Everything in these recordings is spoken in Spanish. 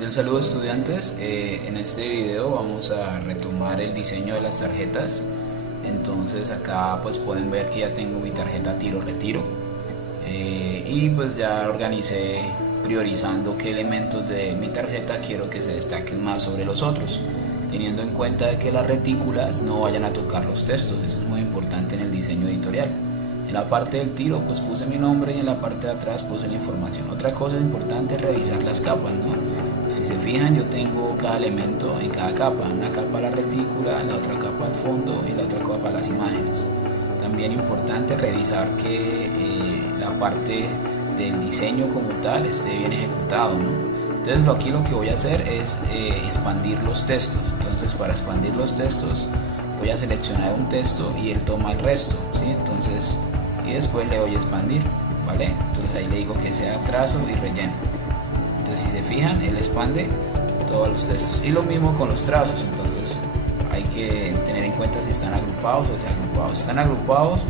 Cordial saludo, estudiantes. En este video vamos a retomar el diseño de las tarjetas. Entonces acá pues pueden ver que ya tengo mi tarjeta tiro retiro, y pues ya organicé priorizando qué elementos de mi tarjeta quiero que se destaquen más sobre los otros, teniendo en cuenta de que las retículas no vayan a tocar los textos. Eso es muy importante en el diseño editorial. En la parte del tiro pues puse mi nombre y en la parte de atrás puse la información. Otra cosa importante es revisar las capas, ¿no? Si se fijan, yo tengo cada elemento en cada capa: una capa la retícula, la otra capa el fondo y la otra capa las imágenes. También importante revisar que la parte del diseño como tal esté bien ejecutado, ¿no? Entonces aquí lo que voy a hacer es expandir los textos. Entonces para expandir los textos voy a seleccionar un texto y él toma el resto, ¿sí? Entonces, y después le doy a expandir, ¿vale? Entonces ahí le digo que sea trazo y relleno. Entonces si se fijan, él expande todos los textos. Y lo mismo con los trazos. Entonces hay que tener en cuenta si están agrupados o desagrupados. Si están agrupados,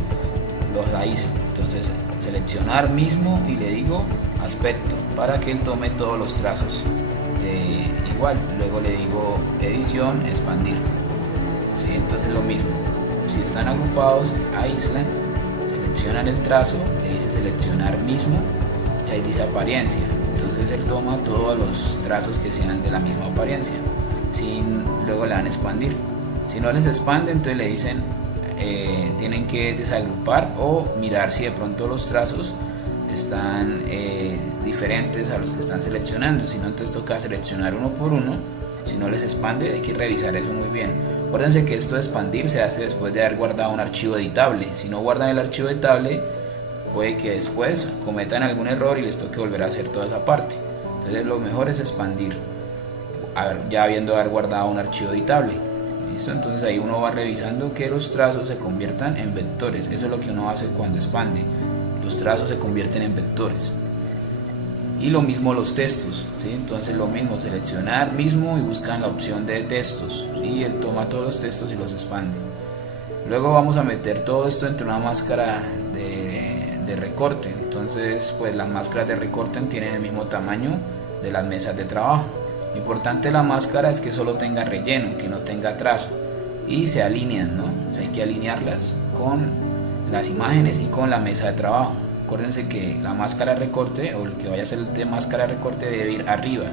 los aíslo. Entonces seleccionar mismo y le digo aspecto para que él tome todos los trazos de igual. Luego le digo edición, expandir, ¿sí? Entonces lo mismo, si están agrupados, aíslan, seleccionan el trazo, le dice seleccionar mismo y ahí dice apariencia. Entonces él toma todos los trazos que sean de la misma apariencia. Luego le dan expandir. Si no les expande, entonces le dicen tienen que desagrupar o mirar si de pronto los trazos están diferentes a los que están seleccionando. Si no, entonces toca seleccionar uno por uno. Si no les expande, hay que revisar eso muy bien. Acuérdense que esto de expandir se hace después de haber guardado un archivo editable. Si no guardan el archivo editable, puede que después cometan algún error y les toque volver a hacer toda esa parte. Entonces lo mejor es expandir, ya habiendo haber guardado un archivo editable. ¿Listo? Entonces ahí uno va revisando que los trazos se conviertan en vectores. Eso es lo que uno hace cuando expande. Los trazos se convierten en vectores. Y lo mismo los textos, ¿sí? Entonces lo mismo, seleccionar mismo y buscan la opción de textos, ¿sí? Él toma todos los textos y los expande. Luego vamos a meter todo esto entre una máscara de recorte. Entonces pues las máscaras de recorte tienen el mismo tamaño de las mesas de trabajo. Lo importante de la máscara es que solo tenga relleno, que no tenga trazo, y se alinean, ¿no? O sea, hay que alinearlas con las imágenes y con la mesa de trabajo. Acuérdense que la máscara de recorte, o el que vaya a ser de máscara de recorte, debe ir arriba.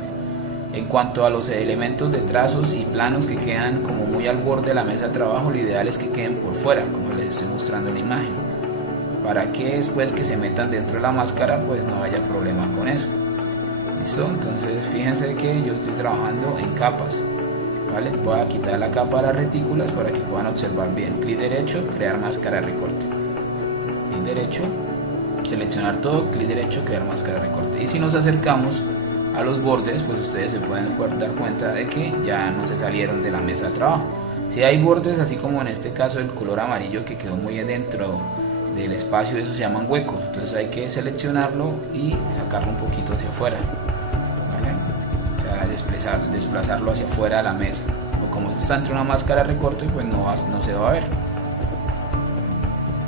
En cuanto a los elementos de trazos y planos que quedan como muy al borde de la mesa de trabajo, lo ideal es que queden por fuera, como les estoy mostrando en la imagen, para que después que se metan dentro de la máscara pues no haya problema con eso. ¿Listo? Entonces fíjense que yo estoy trabajando en capas, ¿vale? Voy a quitar la capa de las retículas para que puedan observar bien. Clic derecho, crear máscara de recorte. Clic derecho, seleccionar todo, clic derecho, crear máscara de recorte. Y si nos acercamos a los bordes, pues ustedes se pueden dar cuenta de que ya no se salieron de la mesa de trabajo. Si hay bordes, así como en este caso el color amarillo que quedó muy adentro del espacio, eso se llaman huecos. Entonces hay que seleccionarlo y sacarlo un poquito hacia afuera, ¿vale? O sea, desplazarlo hacia afuera de la mesa. O como esto está entre una máscara de recorte, pues no se va a ver.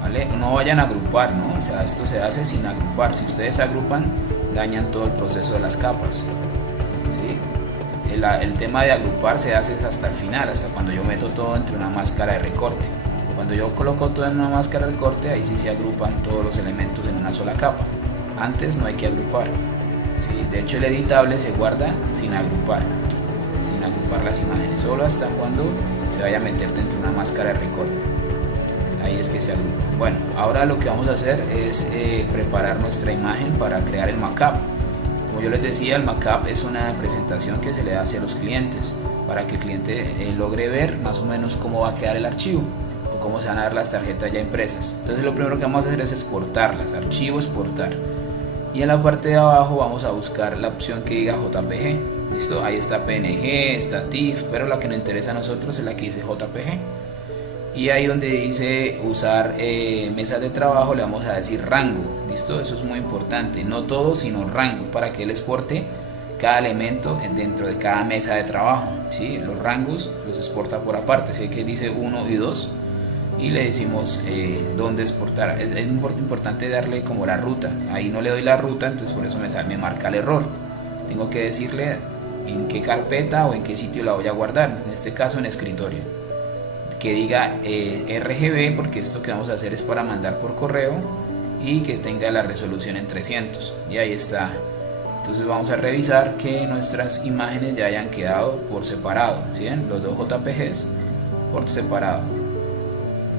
¿Vale? No vayan a agrupar, ¿no? O sea, esto se hace sin agrupar. Si ustedes agrupan, dañan todo el proceso de las capas, ¿sí? El tema de agrupar se hace hasta el final, hasta cuando yo meto todo entre una máscara de recorte. Cuando yo coloco todo en una máscara de recorte, ahí sí se agrupan todos los elementos en una sola capa. Antes no hay que agrupar, ¿sí? De hecho el editable se guarda sin agrupar las imágenes, solo hasta cuando se vaya a meter dentro de una máscara de recorte. Ahí es que se agrupa. Bueno, ahora lo que vamos a hacer es preparar nuestra imagen para crear el mockup. Como yo les decía, el mockup es una presentación que se le hace a los clientes para que el cliente logre ver más o menos cómo va a quedar el archivo o cómo se van a ver las tarjetas ya impresas. Entonces lo primero que vamos a hacer es exportarlas, archivo, exportar. Y en la parte de abajo vamos a buscar la opción que diga JPG. ¿Listo? Ahí está PNG, está TIFF, pero la que nos interesa a nosotros es la que dice JPG. Y ahí donde dice usar mesas de trabajo le vamos a decir rango. ¿Listo? Eso es muy importante, no todo sino rango, para que él exporte cada elemento dentro de cada mesa de trabajo, ¿sí? Los rangos los exporta por aparte, ¿sí? Que dice 1 y 2 y le decimos dónde exportar. Es importante darle como la ruta. Ahí no le doy la ruta, entonces por eso me marca el error. Tengo que decirle en qué carpeta o en qué sitio la voy a guardar, en este caso en escritorio, que diga RGB, porque esto que vamos a hacer es para mandar por correo, y que tenga la resolución en 300, y ahí está. Entonces vamos a revisar que nuestras imágenes ya hayan quedado por separado, ¿sí ven? Los dos JPGs por separado,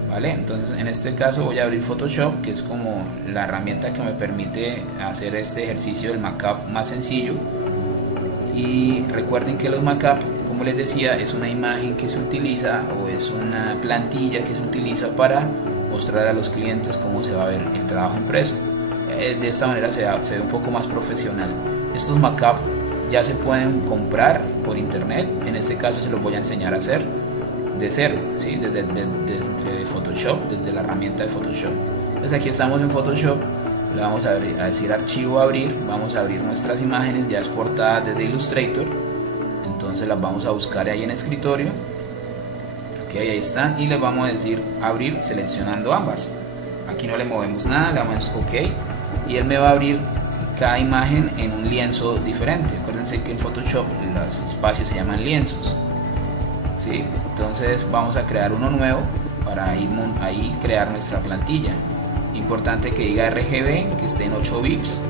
¿vale? Entonces en este caso voy a abrir Photoshop, que es como la herramienta que me permite hacer este ejercicio del markup más sencillo. Y recuerden que los markup, como les decía, es una imagen que se utiliza, o es una plantilla que se utiliza para mostrar a los clientes cómo se va a ver el trabajo impreso. De esta manera se ve un poco más profesional. Estos markup ya se pueden comprar por internet. En este caso se los voy a enseñar a hacer de cero, ¿sí? desde Photoshop, desde la herramienta de Photoshop. Entonces aquí estamos en Photoshop, le vamos a decir archivo abrir, vamos a abrir nuestras imágenes ya exportadas desde Illustrator. Entonces las vamos a buscar ahí en escritorio, ok, ahí están, y les vamos a decir abrir seleccionando ambas. Aquí no le movemos nada, le damos ok, y él me va a abrir cada imagen en un lienzo diferente. Acuérdense que en Photoshop los espacios se llaman lienzos, ¿sí? Entonces vamos a crear uno nuevo para ahí crear nuestra plantilla. Importante que diga RGB, que esté en 8 bits,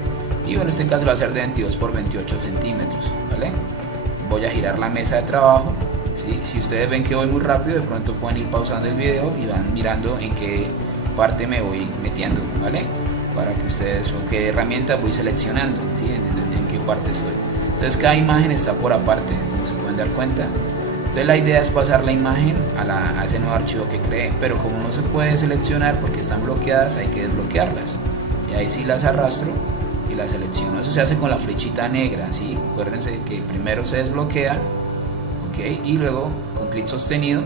y en este caso va a ser de 22 por 28 centímetros, ¿vale? Voy a girar la mesa de trabajo, ¿sí? Si ustedes ven que voy muy rápido, de pronto pueden ir pausando el video y van mirando en qué parte me voy metiendo, ¿vale? Para que ustedes, o qué herramienta voy seleccionando, ¿sí? En qué parte estoy. Entonces cada imagen está por aparte, como se pueden dar cuenta. Entonces la idea es pasar la imagen a ese nuevo archivo que creé, pero como no se puede seleccionar porque están bloqueadas, hay que desbloquearlas. Y ahí sí las arrastro y las selecciono. Eso se hace con la flechita negra, ¿sí? Acuérdense que primero se desbloquea, ¿ok? Y luego con clic sostenido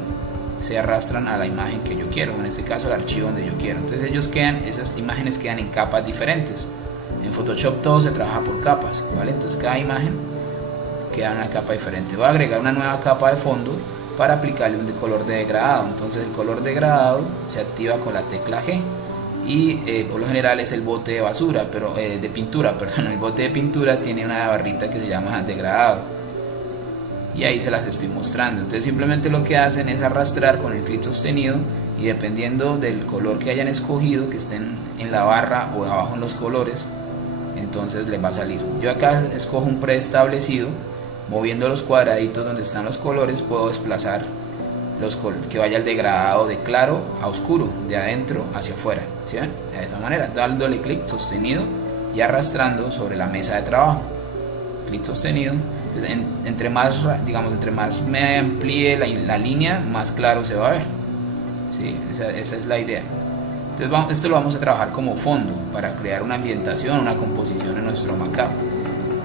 se arrastran a la imagen que yo quiero, en este caso el archivo donde yo quiero. Entonces esas imágenes quedan en capas diferentes. En Photoshop todo se trabaja por capas, ¿vale? Entonces cada imagen queda una capa diferente. Voy a agregar una nueva capa de fondo para aplicarle un color de degradado. Entonces el color degradado se activa con la tecla G, y por lo general es el bote de basura, pero de pintura, perdón. El bote de pintura tiene una barrita que se llama degradado, y ahí se las estoy mostrando. Entonces simplemente lo que hacen es arrastrar con el clic sostenido, y dependiendo del color que hayan escogido, que estén en la barra o abajo en los colores, entonces les va a salir. Yo acá escojo un preestablecido. Moviendo los cuadraditos donde están los colores, puedo desplazar que vaya el degradado de claro a oscuro, de adentro hacia afuera, ¿sí? De esa manera, dándole clic sostenido y arrastrando sobre la mesa de trabajo. Clic sostenido. Entonces, entre más me amplíe la línea, más claro se va a ver, ¿sí? Esa es la idea. Entonces esto lo vamos a trabajar como fondo para crear una ambientación, una composición en nuestro markup.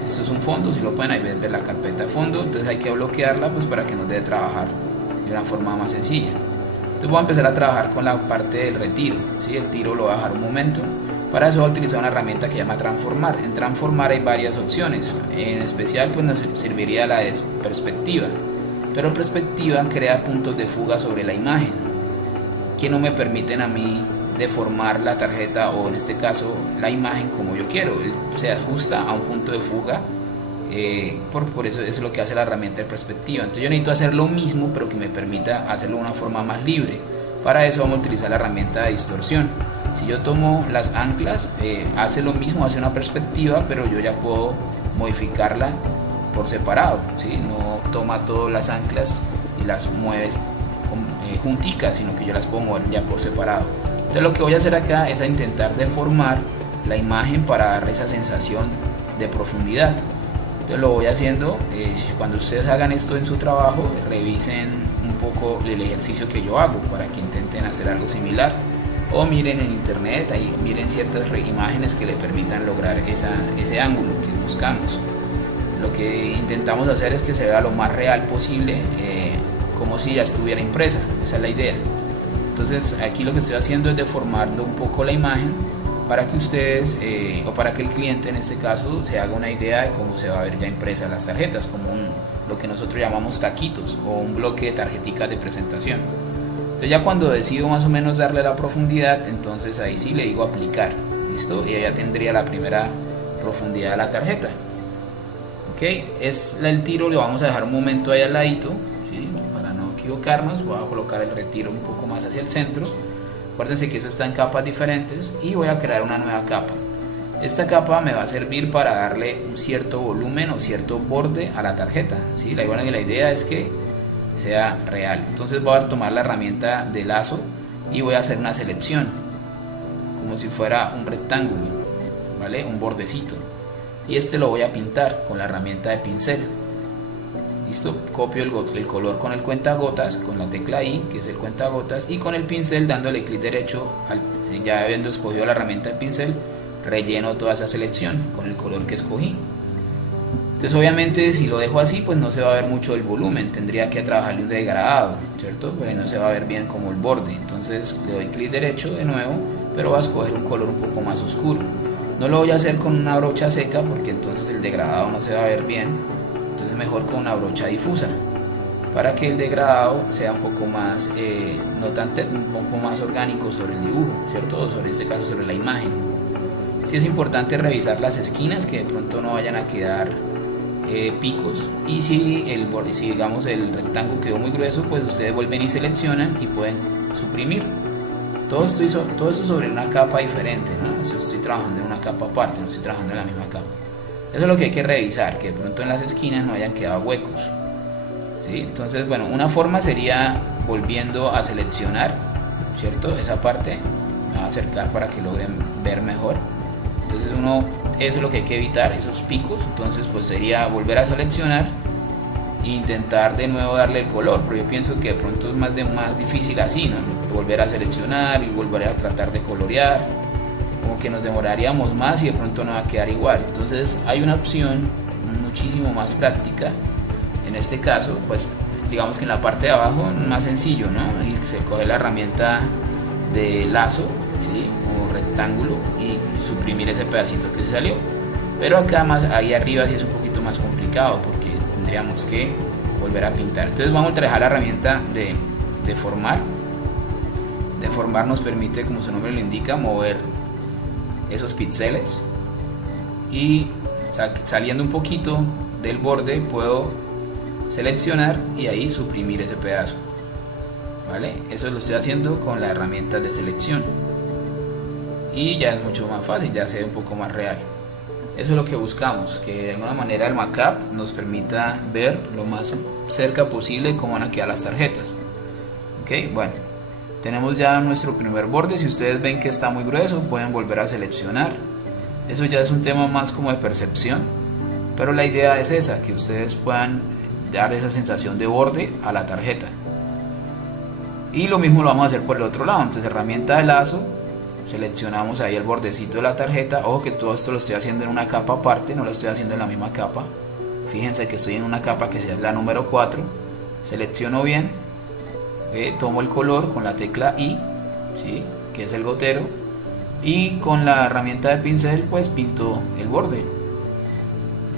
Esto es un fondo, si lo pueden ahí ver la carpeta de fondo. Entonces hay que bloquearla, pues, para que nos dé trabajar de una forma más sencilla. Entonces voy a empezar a trabajar con la parte del retiro, ¿sí? El tiro lo voy a dejar un momento. Para eso voy a utilizar una herramienta que se llama transformar. En transformar hay varias opciones, en especial pues nos serviría la de perspectiva, pero perspectiva crea puntos de fuga sobre la imagen que no me permiten a mí deformar la tarjeta, o en este caso la imagen, como yo quiero. Se ajusta a un punto de fuga, por eso es lo que hace la herramienta de perspectiva. Entonces yo necesito hacer lo mismo, pero que me permita hacerlo de una forma más libre. Para eso vamos a utilizar la herramienta de distorsión. Si yo tomo las anclas, hace lo mismo, hace una perspectiva, pero yo ya puedo modificarla por separado, ¿sí? No toma todas las anclas y las mueves junticas, sino que yo las puedo mover ya por separado. Entonces lo que voy a hacer acá es a intentar deformar la imagen para darle esa sensación de profundidad. Entonces lo voy haciendo. Cuando ustedes hagan esto en su trabajo, revisen un poco el ejercicio que yo hago para que intenten hacer algo similar, o miren en internet, ahí miren ciertas imágenes que le permitan lograr ese ángulo que buscamos. Lo que intentamos hacer es que se vea lo más real posible, como si ya estuviera impresa. Esa es la idea. Entonces aquí lo que estoy haciendo es deformando un poco la imagen para que ustedes, o para que el cliente en este caso, se haga una idea de cómo se va a ver ya impresa las tarjetas, como lo que nosotros llamamos taquitos, o un bloque de tarjeticas de presentación. Entonces ya cuando decido más o menos darle la profundidad, entonces ahí sí le digo aplicar, ¿listo? Y ya tendría la primera profundidad de la tarjeta. Ok, es el tiro, lo vamos a dejar un momento ahí al ladito, ¿sí? Para no equivocarnos. Voy a colocar el retiro un poco más hacia el centro. Acuérdense que eso está en capas diferentes y voy a crear una nueva capa. Esta capa me va a servir para darle un cierto volumen o cierto borde a la tarjeta, ¿sí? La idea es que sea real. Entonces voy a tomar la herramienta de lazo y voy a hacer una selección como si fuera un rectángulo, ¿vale? Un bordecito, y este lo voy a pintar con la herramienta de pincel. Listo, copio el color con el cuentagotas, con la tecla I, que es el cuentagotas, y con el pincel dándole clic derecho, ya habiendo escogido la herramienta de pincel, relleno toda esa selección con el color que escogí. Entonces obviamente si lo dejo así, pues no se va a ver mucho el volumen, tendría que trabajarle un degradado, ¿cierto? Pues no se va a ver bien como el borde. Entonces le doy clic derecho de nuevo, pero voy a escoger un color un poco más oscuro. No lo voy a hacer con una brocha seca porque entonces el degradado no se va a ver bien. Entonces mejor con una brocha difusa, para que el degradado sea un poco más, un poco más orgánico sobre el dibujo, ¿cierto? Sobre este caso sobre la imagen. Sí es importante revisar las esquinas, que de pronto no vayan a quedar picos, y si digamos el rectángulo quedó muy grueso, pues ustedes vuelven y seleccionan y pueden suprimir. Todo esto sobre una capa diferente, ¿no? Estoy trabajando en una capa aparte, no estoy trabajando en la misma capa. Eso es lo que hay que revisar, que de pronto en las esquinas no hayan quedado huecos, ¿sí? Entonces, bueno, una forma sería volviendo a seleccionar, ¿cierto? Esa parte me va a acercar para que logren ver mejor. Entonces eso es lo que hay que evitar, esos picos. Entonces pues sería volver a seleccionar e intentar de nuevo darle el color, pero yo pienso que de pronto es más difícil así, ¿no? Volver a seleccionar y volver a tratar de colorear, como que nos demoraríamos más y de pronto no va a quedar igual. Entonces hay una opción muchísimo más práctica. En este caso, pues digamos que en la parte de abajo más sencillo, ¿no? Y se coge la herramienta de lazo, ¿sí? O rectángulo, y suprimir ese pedacito que se salió. Pero acá más ahí arriba sí es un poquito más complicado porque tendríamos que volver a pintar. Entonces vamos a dejar la herramienta de deformar. Deformar nos permite, como su nombre lo indica, mover esos píxeles, y saliendo un poquito del borde puedo seleccionar y ahí suprimir ese pedazo, ¿vale? Eso lo estoy haciendo con la herramienta de selección y ya es mucho más fácil, ya se ve un poco más real. Eso es lo que buscamos, que de alguna manera el mockup nos permita ver lo más cerca posible cómo van a quedar las tarjetas. Ok, bueno, tenemos ya nuestro primer borde. Si ustedes ven que está muy grueso, pueden volver a seleccionar. Eso ya es un tema más como de percepción, pero la idea es esa, que ustedes puedan dar esa sensación de borde a la tarjeta. Y lo mismo lo vamos a hacer por el otro lado. Entonces herramienta de lazo, seleccionamos ahí el bordecito de la tarjeta. Ojo que todo esto lo estoy haciendo en una capa aparte, no lo estoy haciendo en la misma capa. Fíjense que estoy en una capa que es la número 4. Selecciono bien, tomo el color con la tecla I, ¿sí? Que es el gotero, y con la herramienta de pincel pues pinto el borde.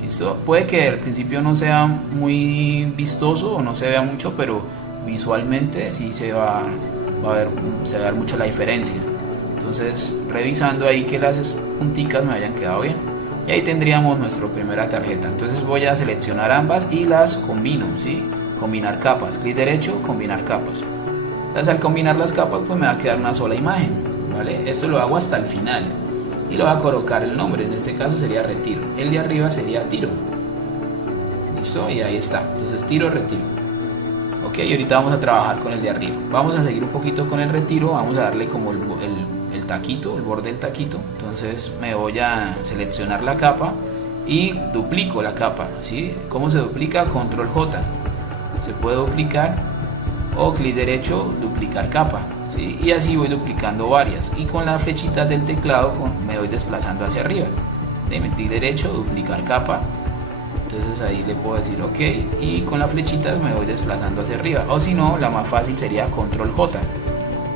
¿Listo? Puede que al principio no sea muy vistoso o no se vea mucho, pero visualmente sí se va a ver mucho la diferencia. Entonces revisando ahí que las punticas me hayan quedado bien, y ahí tendríamos nuestra primera tarjeta. Entonces voy a seleccionar ambas y las combino, ¿sí? Combinar capas, clic derecho, combinar capas. Entonces al combinar las capas pues me va a quedar una sola imagen, ¿vale? Esto lo hago hasta el final y lo voy a colocar el nombre. En este caso sería retiro, el de arriba sería tiro. ¿Listo? Y ahí está. Entonces tiro, retiro. Ok, y ahorita vamos a trabajar con el de arriba. Vamos a seguir un poquito con el retiro. Vamos a darle como el taquito, el borde del taquito. Entonces me voy a seleccionar la capa y duplico la capa, ¿sí? ¿Cómo se duplica? Control J. Se puede duplicar, o clic derecho, duplicar capa, ¿sí? Y así voy duplicando varias, y con las flechitas del teclado me voy desplazando hacia arriba. Clic derecho, duplicar capa. Entonces ahí le puedo decir ok, y con las flechitas me voy desplazando hacia arriba. O si no, la más fácil sería control J.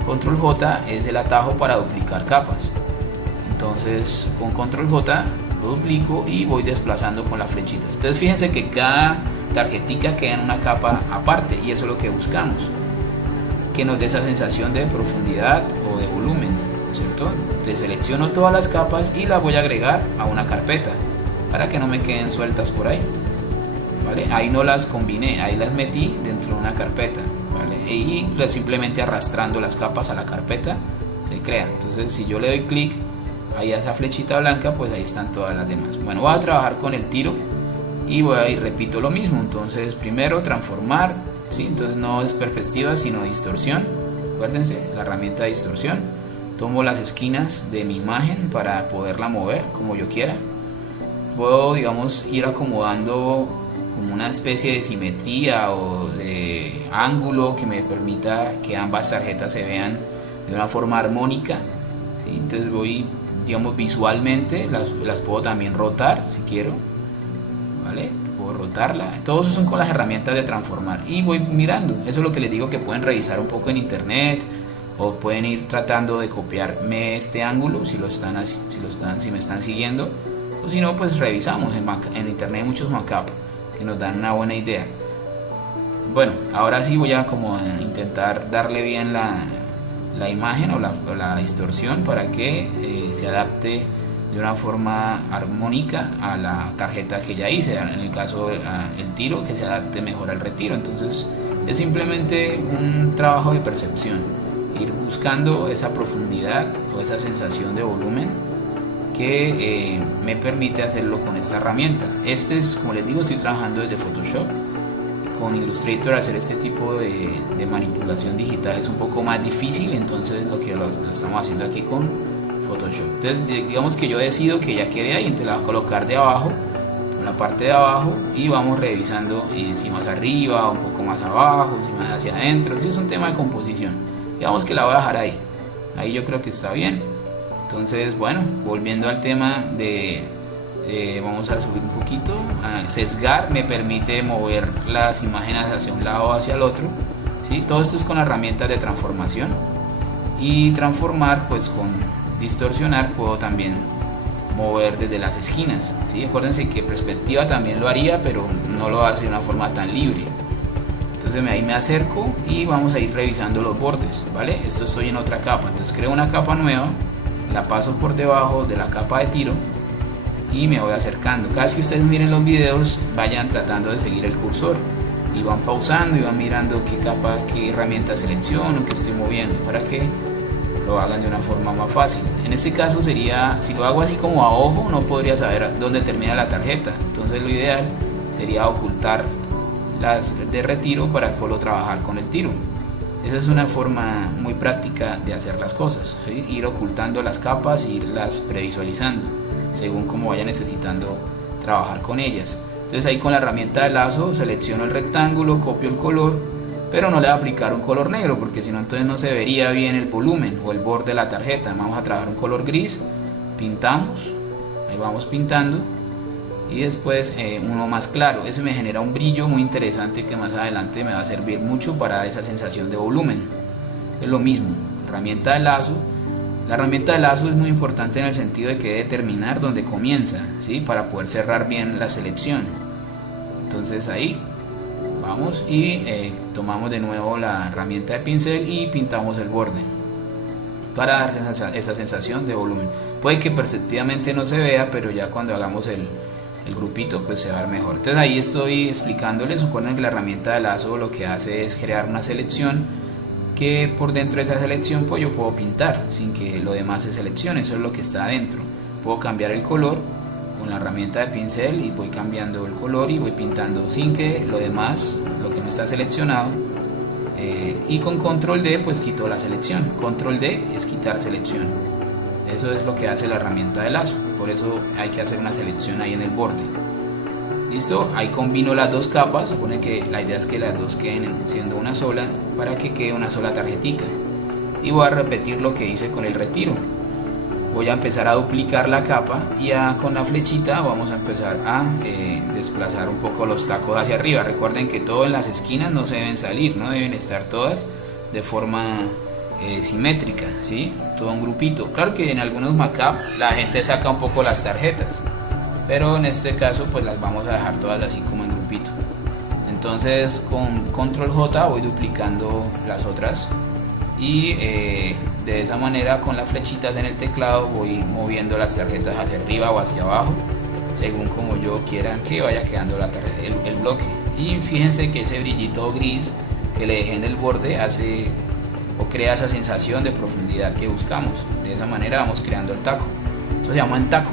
Control J es el atajo para duplicar capas. Entonces con control J lo duplico y voy desplazando con las flechitas. Entonces fíjense que cada tarjetica queda en una capa aparte, y eso es lo que buscamos, que nos dé esa sensación de profundidad o de volumen, ¿cierto? Entonces selecciono todas las capas y las voy a agregar a una carpeta para que no me queden sueltas por ahí. ¿vale? Ahí no las combiné, ahí las metí dentro de una carpeta, ¿vale? Y pues simplemente arrastrando las capas a la carpeta se crea. Entonces si yo le doy clic ahí a esa flechita blanca, pues ahí están todas las demás. Bueno, voy a trabajar con el tiro y voy a ir, repito lo mismo. Entonces primero transformar, ¿sí? Entonces no es perspectiva sino distorsión. Acuérdense, la herramienta de distorsión. Tomo las esquinas de mi imagen para poderla mover como yo quiera. Puedo, digamos, ir acomodando como una especie de simetría o de ángulo que me permita que ambas tarjetas se vean de una forma armónica, ¿sí? Entonces voy, digamos, visualmente las puedo también rotar si quiero, ¿vale? Puedo rotarla. Todos son con las herramientas de transformar y voy mirando. Eso es lo que les digo, que pueden revisar un poco en internet o pueden ir tratando de copiarme este ángulo si me están siguiendo, o si no, pues revisamos en internet. Hay muchos mockup que nos dan una buena idea. Bueno, ahora sí voy a como a intentar darle bien la imagen o la distorsión para que se adapte de una forma armónica a la tarjeta que ya hice. En el caso del tiro, que se adapte mejor al retiro. Entonces es simplemente un trabajo de percepción, ir buscando esa profundidad o esa sensación de volumen que me permite hacerlo con esta herramienta. Como les digo, estoy trabajando desde Photoshop. Con Illustrator hacer este tipo de manipulación digital es un poco más difícil, entonces lo estamos haciendo aquí con Photoshop. Entonces digamos que yo decido que ya quede ahí, entonces la voy a colocar de abajo, en la parte de abajo, y vamos revisando si más arriba, un poco más abajo, si más hacia adentro. Si es un tema de composición, digamos que la voy a dejar ahí yo creo que está bien. Entonces, bueno, volviendo al tema vamos a subir un poquito. Sesgar me permite mover las imágenes hacia un lado o hacia el otro, ¿sí? Todo esto es con herramientas de transformación. Y transformar, pues con distorsionar puedo también mover desde las esquinas, ¿sí? Acuérdense que perspectiva también lo haría, pero no lo hace de una forma tan libre. Entonces ahí me acerco y vamos a ir revisando los bordes, ¿vale? Esto estoy en otra capa, entonces creo una capa nueva, la paso por debajo de la capa de tiro y me voy acercando. Cada vez que ustedes miren los videos, vayan tratando de seguir el cursor y van pausando y van mirando qué herramienta selecciono, qué estoy moviendo, para que lo hagan de una forma más fácil. En este caso sería, si lo hago así como a ojo, no podría saber dónde termina la tarjeta. Entonces lo ideal sería ocultar las de retiro para poderlo trabajar con el tiro. Esa es una forma muy práctica de hacer las cosas, ¿sí? Ir ocultando las capas e irlas previsualizando según como vaya necesitando trabajar con ellas. Entonces ahí con la herramienta de lazo selecciono el rectángulo, copio el color, pero no le voy a aplicar un color negro porque si no, entonces no se vería bien el volumen o el borde de la tarjeta. Vamos a trabajar un color gris, pintamos, ahí vamos pintando, y después uno más claro. Ese me genera un brillo muy interesante que más adelante me va a servir mucho para esa sensación de volumen. Es lo mismo, herramienta de lazo. La herramienta de lazo es muy importante en el sentido de que debe determinar dónde comienza, ¿sí? Para poder cerrar bien la selección. Entonces ahí vamos y tomamos de nuevo la herramienta de pincel y pintamos el borde para dar esa sensación de volumen. Puede que perceptivamente no se vea, pero ya cuando hagamos el grupito pues se va a ver mejor. Entonces ahí estoy explicándoles. Recuerden que la herramienta de lazo lo que hace es crear una selección que por dentro de esa selección pues yo puedo pintar sin que lo demás se seleccione. Eso es lo que está adentro. Puedo cambiar el color con la herramienta de pincel y voy cambiando el color y voy pintando sin que lo demás, lo que no está seleccionado, y con control D pues quito la selección. Control D es quitar selección. Eso es lo que hace la herramienta de lazo. Por eso hay que hacer una selección ahí en el borde. Listo, ahí combino las dos capas. Supone que la idea es que las dos queden siendo una sola para que quede una sola tarjetica. Y voy a repetir lo que hice con el retiro. Voy a empezar a duplicar la capa y con la flechita vamos a empezar a desplazar un poco los tacos hacia arriba. Recuerden que todo en las esquinas no se deben salir, no deben estar todas de forma simétrica, ¿sí? Todo un grupito. Claro que en algunos mockup la gente saca un poco las tarjetas, pero en este caso pues las vamos a dejar todas así como en grupito. Entonces con control J voy duplicando las otras y de esa manera con las flechitas en el teclado voy moviendo las tarjetas hacia arriba o hacia abajo según como yo quiera que vaya quedando el bloque. Y fíjense que ese brillito gris que le dejé en el borde hace o crea esa sensación de profundidad que buscamos. De esa manera vamos creando el taco. Eso se llaman tacos,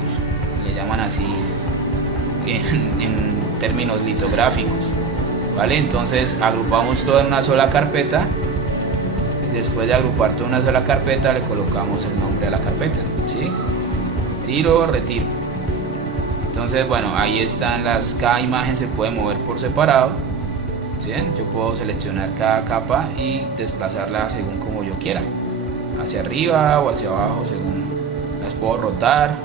le llaman así en términos litográficos, ¿vale? Entonces agrupamos todo en una sola carpeta. Después de agrupar todo en una sola carpeta, le colocamos el nombre a la carpeta, ¿sí? Tiro, retiro. Entonces, bueno, ahí están cada imagen se puede mover por separado, ¿sí? Yo puedo seleccionar cada capa y desplazarla según como yo quiera, hacia arriba o hacia abajo, según las puedo rotar,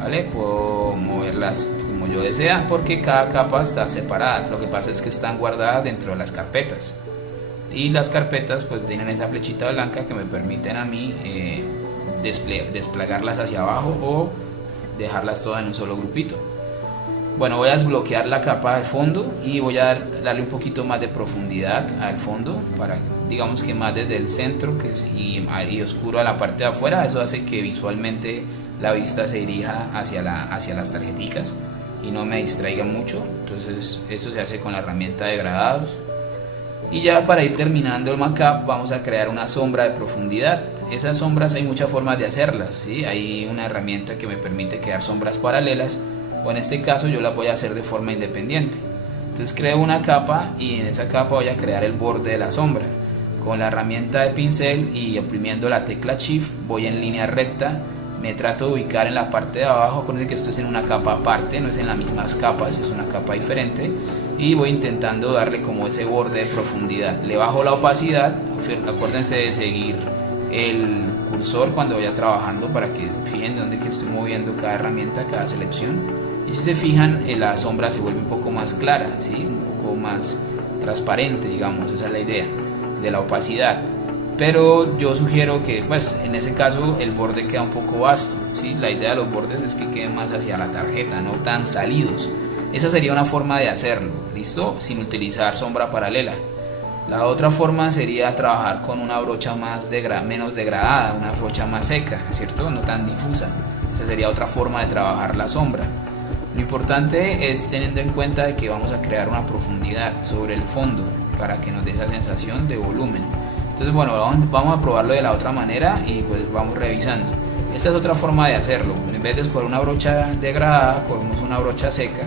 ¿vale? Puedo moverlas como yo desea, porque cada capa está separada. Lo que pasa es que están guardadas dentro de las carpetas, y las carpetas pues tienen esa flechita blanca que me permiten a mí desplegarlas hacia abajo o dejarlas todas en un solo grupito. Bueno, voy a desbloquear la capa de fondo y voy a darle un poquito más de profundidad al fondo, para, digamos que más desde el centro y oscuro a la parte de afuera. Eso hace que visualmente la vista se dirija hacia las tarjeticas y no me distraiga mucho. Entonces eso se hace con la herramienta de gradados. Y ya para ir terminando el mockup vamos a crear una sombra de profundidad. Esas sombras hay muchas formas de hacerlas, ¿sí? Hay una herramienta que me permite crear sombras paralelas, o en este caso yo las voy a hacer de forma independiente. Entonces creo una capa y en esa capa voy a crear el borde de la sombra. Con la herramienta de pincel y oprimiendo la tecla Shift voy en línea recta, me trato de ubicar en la parte de abajo. Acuérdense que esto es en una capa aparte, no es en las mismas capas, es una capa diferente, y voy intentando darle como ese borde de profundidad. Le bajo la opacidad, acuérdense de seguir el cursor cuando vaya trabajando para que fijen dónde que estoy moviendo cada herramienta, cada selección. Y si se fijan, la sombra se vuelve un poco más clara, ¿sí? Un poco más transparente, digamos. Esa es la idea de la opacidad. Pero yo sugiero que pues en ese caso el borde queda un poco vasto, ¿sí? La idea de los bordes es que queden más hacia la tarjeta, no tan salidos. Esa sería una forma de hacerlo, ¿listo? Sin utilizar sombra paralela. La otra forma sería trabajar con una brocha menos degradada, una brocha más seca, ¿cierto? No tan difusa. Esa sería otra forma de trabajar la sombra. Lo importante es teniendo en cuenta de que vamos a crear una profundidad sobre el fondo para que nos dé esa sensación de volumen. Entonces, bueno, vamos a probarlo de la otra manera y pues vamos revisando. Esta es otra forma de hacerlo. En vez de escoger una brocha degradada, cogemos una brocha seca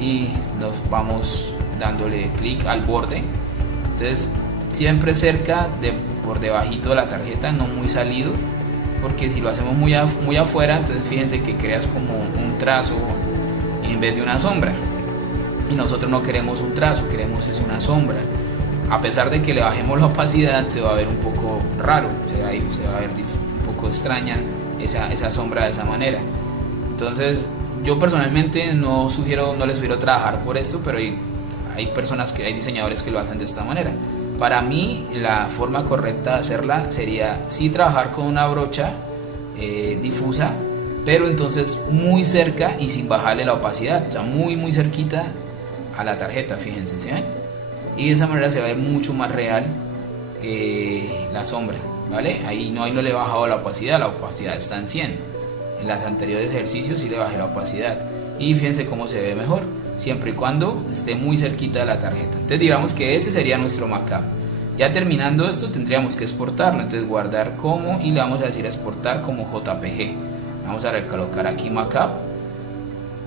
y nos vamos dándole clic al borde. Entonces siempre cerca por debajito de la tarjeta, no muy salido, porque si lo hacemos muy afuera, entonces fíjense que creas como un trazo en vez de una sombra, y nosotros no queremos un trazo, queremos es una sombra. A pesar de que le bajemos la opacidad, se va a ver un poco raro, se va a ver un poco extraña esa sombra de esa manera. Entonces yo personalmente no les sugiero trabajar por esto, pero hay diseñadores que lo hacen de esta manera. Para mí la forma correcta de hacerla sería sí trabajar con una brocha difusa, pero entonces muy cerca y sin bajarle la opacidad, o sea, muy cerquita a la tarjeta, fíjense, ¿sí ven? Y de esa manera se va a ver mucho más real la sombra, ¿vale? Ahí no le he bajado la opacidad está en 100. En los anteriores ejercicios sí le bajé la opacidad y fíjense cómo se ve mejor, siempre y cuando esté muy cerquita de la tarjeta. Entonces digamos que ese sería nuestro mockup. Ya terminando esto tendríamos que exportarlo, entonces guardar como y le vamos a decir exportar como JPG. Vamos a recolocar aquí mockup.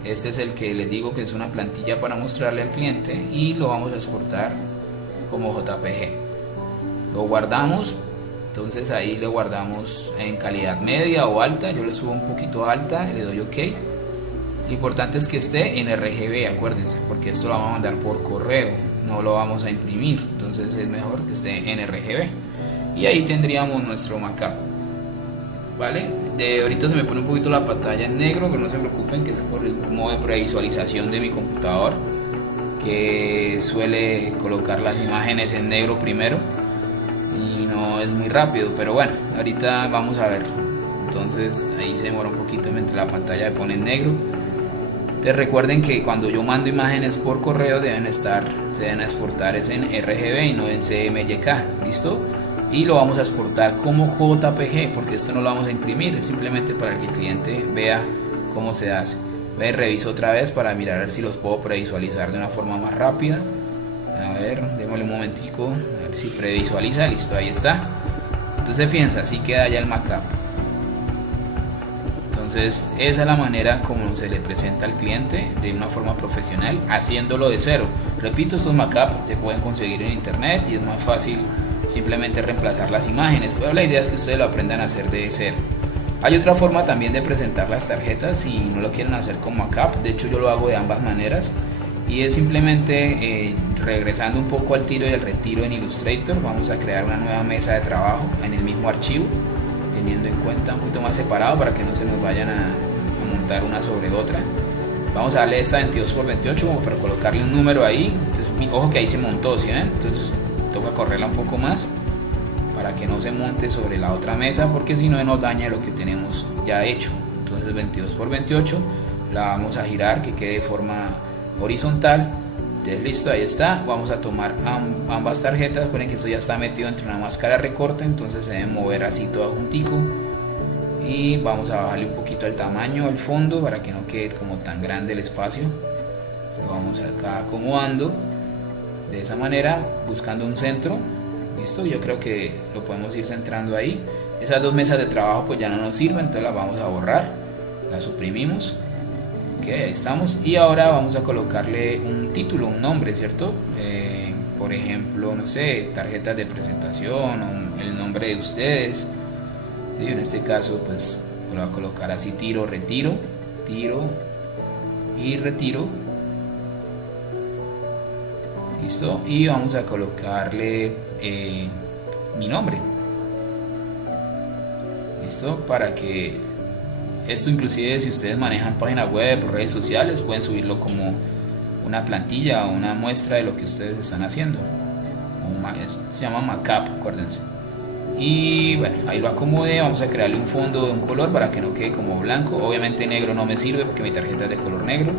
Este es el que les digo que es una plantilla para mostrarle al cliente y lo vamos a exportar como JPG. Lo guardamos, entonces ahí le guardamos en calidad media o alta. Yo le subo un poquito a alta, le doy OK. Lo importante es que esté en RGB, acuérdense, porque esto lo vamos a mandar por correo, no lo vamos a imprimir, entonces es mejor que esté en RGB. Y ahí tendríamos nuestro mockup, ¿vale? Ahorita se me pone un poquito la pantalla en negro, pero no se preocupen, que es por el modo de previsualización de mi computador, que suele colocar las imágenes en negro primero y no es muy rápido, pero bueno, ahorita vamos a ver. Entonces ahí se demora un poquito mientras la pantalla me pone en negro. Entonces recuerden que cuando yo mando imágenes por correo se deben exportar en RGB y no en CMYK, ¿listo? Y lo vamos a exportar como JPG, porque esto no lo vamos a imprimir, es simplemente para que el cliente vea cómo se hace. Reviso otra vez para mirar a ver si los puedo previsualizar de una forma más rápida. A ver, démosle un momentico, a ver si previsualiza. Listo, ahí está. Entonces fíjense, así queda ya el mockup. Entonces esa es la manera como se le presenta al cliente de una forma profesional, haciéndolo de cero. Repito, estos mockups se pueden conseguir en internet y es más fácil simplemente reemplazar las imágenes, pero la idea es que ustedes lo aprendan a hacer de cero. Hay otra forma también de presentar las tarjetas si no lo quieren hacer con mockup. De hecho yo lo hago de ambas maneras y es simplemente regresando un poco al tiro y al retiro en Illustrator. Vamos a crear una nueva mesa de trabajo en el mismo archivo, teniendo en cuenta un poquito más separado para que no se nos vayan a montar una sobre otra. Vamos a darle esta 22×28 como para colocarle un número ahí. Entonces, ojo que ahí se montó, ¿sí ven? Entonces toca correrla un poco más para que no se monte sobre la otra mesa, porque si no nos daña lo que tenemos ya hecho. Entonces 22×28 la vamos a girar que quede de forma horizontal. Entonces listo, ahí está. Vamos a tomar ambas tarjetas. Recuerden que esto ya está metido entre una máscara de recorte, entonces se deben mover así todo juntico. Y vamos a bajarle un poquito el tamaño al fondo para que no quede como tan grande el espacio. Lo vamos acá acomodando de esa manera, buscando un centro. Listo, yo creo que lo podemos ir centrando ahí. Esas dos mesas de trabajo pues ya no nos sirven, entonces las vamos a borrar, las suprimimos. Ok, ahí estamos. Y ahora vamos a colocarle un título, un nombre, ¿cierto? Por ejemplo, no sé, tarjetas de presentación o el nombre de ustedes. ¿Sí? En este caso pues lo voy a colocar así: tiro, retiro, tiro y retiro. Listo, y vamos a colocarle mi nombre. Listo, para que esto, inclusive si ustedes manejan páginas web o redes sociales, pueden subirlo como una plantilla o una muestra de lo que ustedes están haciendo. Se llama mockup, acuérdense. Y bueno, ahí lo acomodé. Vamos a crearle un fondo de un color para que no quede como blanco. Obviamente negro no me sirve porque mi tarjeta es de color negro.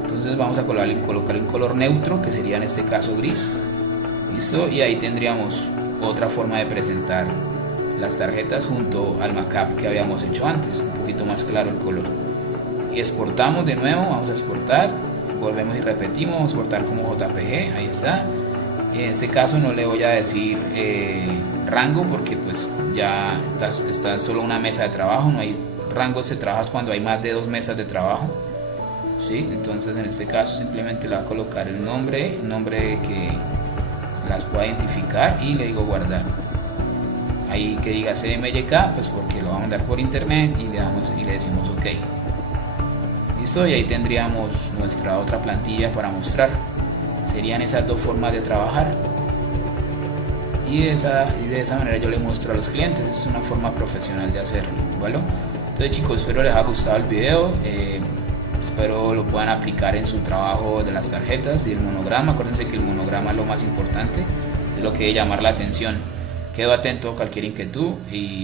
Entonces vamos a colocarle un color neutro, que sería en este caso gris. Listo, y ahí tendríamos otra forma de presentar las tarjetas junto al mockup que habíamos hecho antes, un poquito más claro el color. Y exportamos de nuevo, vamos a exportar, volvemos y repetimos, vamos a exportar como JPG, ahí está. En este caso no le voy a decir rango, porque pues ya está solo una mesa de trabajo, no hay rangos de trabajo cuando hay más de dos mesas de trabajo. ¿Sí? Entonces en este caso simplemente le voy a colocar el nombre que las pueda identificar y le digo guardar. Ahí que diga CMYK, pues porque lo va a mandar por internet, y le decimos OK. Listo, y ahí tendríamos nuestra otra plantilla para mostrar. Serían esas dos formas de trabajar. Y de esa manera yo le muestro a los clientes. Es una forma profesional de hacerlo, ¿vale? Entonces chicos, espero les haya gustado el video. Espero lo puedan aplicar en su trabajo de las tarjetas y el monograma. Acuérdense que el monograma es lo más importante, es lo que debe llamar la atención. Quedo atento a cualquier inquietud y